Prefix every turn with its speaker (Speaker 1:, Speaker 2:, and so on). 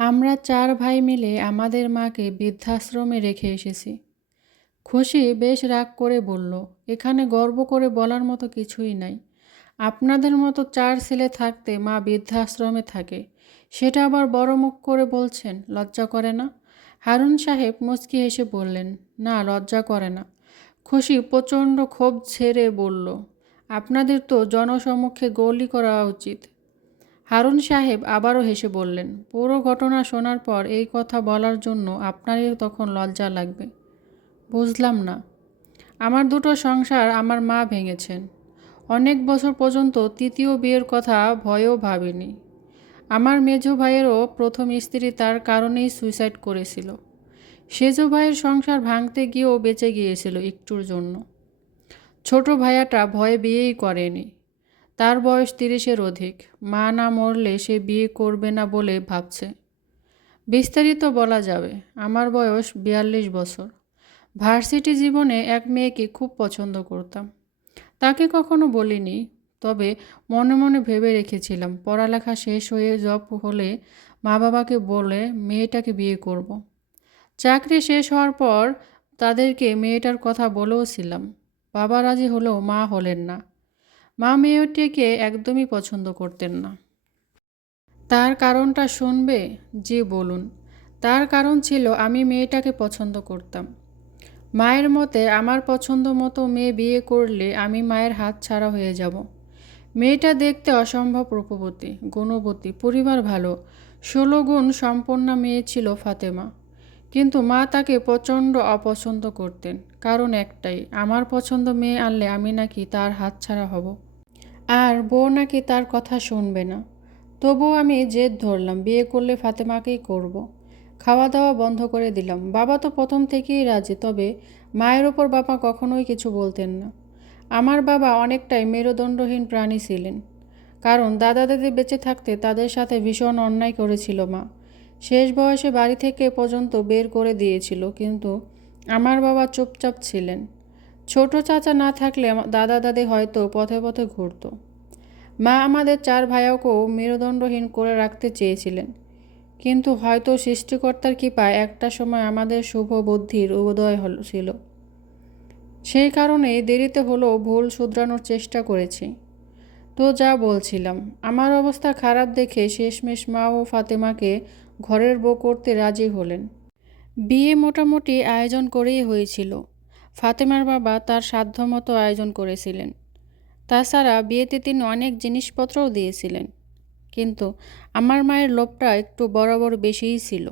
Speaker 1: আমরা চার ভাই মিলে আমাদের মাকে বৃদ্ধাশ্রমে রেখে এসেছি। খুশি বেশ রাগ করে বলল, এখানে গর্ব করে বলার মতো কিছুই নাই। আপনাদের মতো চার ছেলে থাকতে মা বৃদ্ধাশ্রমে থাকে। সেটা আবার বড় মুখ করে বলছেন, লজ্জা করে না? হারুন সাহেব মুচকি হেসে বললেন, না, লজ্জা করে না। খুশি প্রচণ্ড ক্ষোভ ছেড়ে বলল, আপনাদের তো জনসমক্ষে গৌলি করা উচিত। হারুন সাহেব আবারও হেসে বললেন, পুরো ঘটনা শোনার পর এই কথা বলার জন্য আপনারই তখন লজ্জা লাগবে। বুঝলাম না। আমার দুটো সংসার আমার মা ভেঙেছেন। অনেক বছর পর্যন্ত তৃতীয় বিয়ের কথা ভয়েও ভাবিনি। আমার মেজ ভাইয়েরও প্রথম স্ত্রী তার কারণেই সুইসাইড করেছিল। সেজ ভাইয়ের সংসার ভাঙতে গিয়েও বেঁচে গিয়েছিল একটুর জন্য। ছোট ভাইয়াটা ভয়ে বিয়েই করেনি। তার বয়স তিরিশের অধিক। মা না মরলে সে বিয়ে করবে না বলে ভাবছে। বিস্তারিত বলা যাবে, আমার বয়স বিয়াল্লিশ বছর। ভার্সিটি জীবনে এক মেয়েকে খুব পছন্দ করতাম। তাকে কখনো বলিনি, তবে মনে মনে ভেবে রেখেছিলাম, পড়ালেখা শেষ হয়ে জব হলে মা বাবাকে বলে মেয়েটাকে বিয়ে করব। চাকরি শেষ হওয়ার পর তাদেরকে মেয়েটার কথা বলেও ছিলাম বাবা রাজি হলেও মা হলেন না। মা মেয়েটিকে একদমই পছন্দ করতেন না। তার কারণটা শুনবে? জি, বলুন। তার কারণ ছিল আমি মেয়েটাকে পছন্দ করতাম। মায়ের মতে আমার পছন্দ মতো মেয়ে বিয়ে করলে আমি মায়ের হাত ছাড়া হয়ে যাব। মেয়েটা দেখতে অসম্ভব রূপবতী, গুণবতী, পরিবার ভালো, ষোলো গুণ সম্পন্ন মেয়ে ছিল ফাতেমা। কিন্তু মা তাকে প্রচণ্ড অপছন্দ করতেন। কারণ একটাই, আমার পছন্দ মেয়ে আনলে আমি নাকি তার হাত ছাড়া হব। আর বউ নাকি তার কথা শুনবে না। তবুও আমি জেদ ধরলাম, বিয়ে করলে ফাতেমাকেই করব। খাওয়া দাওয়া বন্ধ করে দিলাম। বাবা তো প্রথম থেকেই রাজি, তবে মায়ের ওপর বাবা কখনোই কিছু বলতেন না। আমার বাবা অনেকটাই মেরুদণ্ডহীন প্রাণী ছিলেন। কারণ দাদা দাদি বেঁচে থাকতে তাদের সাথে ভীষণ অন্যায় করেছিল মা। শেষ বয়সে বাড়ি থেকে পর্যন্ত বের করে দিয়েছিল, কিন্তু আমার বাবা চুপচাপ ছিলেন। ছোট চাচা না থাকলে দাদা দাদি হয়তো পথে পথে ঘুরত। মা আমাদের চার ভাইয়াকেও মেরুদণ্ডহীন করে রাখতে চেয়েছিলেন। কিন্তু হয়তো সৃষ্টিকর্তার কৃপায় একটা সময় আমাদের শুভ বুদ্ধির উদয় হল ছিল। সেই কারণে দেরিতে হলেও ভুল শুধরানোর চেষ্টা করেছি। তো যা বলছিলাম, আমার অবস্থা খারাপ দেখে শেষমেশ মা ও ফাতেমাকে ঘরের বউ করতে রাজি হলেন। বিয়ে মোটামুটি আয়োজন করেই হয়েছিল। ফাতেমার বাবা তার সাধ্যমতো আয়োজন করেছিলেন। তাছাড়া বিয়েতে তিনি অনেক জিনিসপত্রও দিয়েছিলেন। কিন্তু আমার মায়ের লোভটা একটু বরাবর বেশিই ছিল।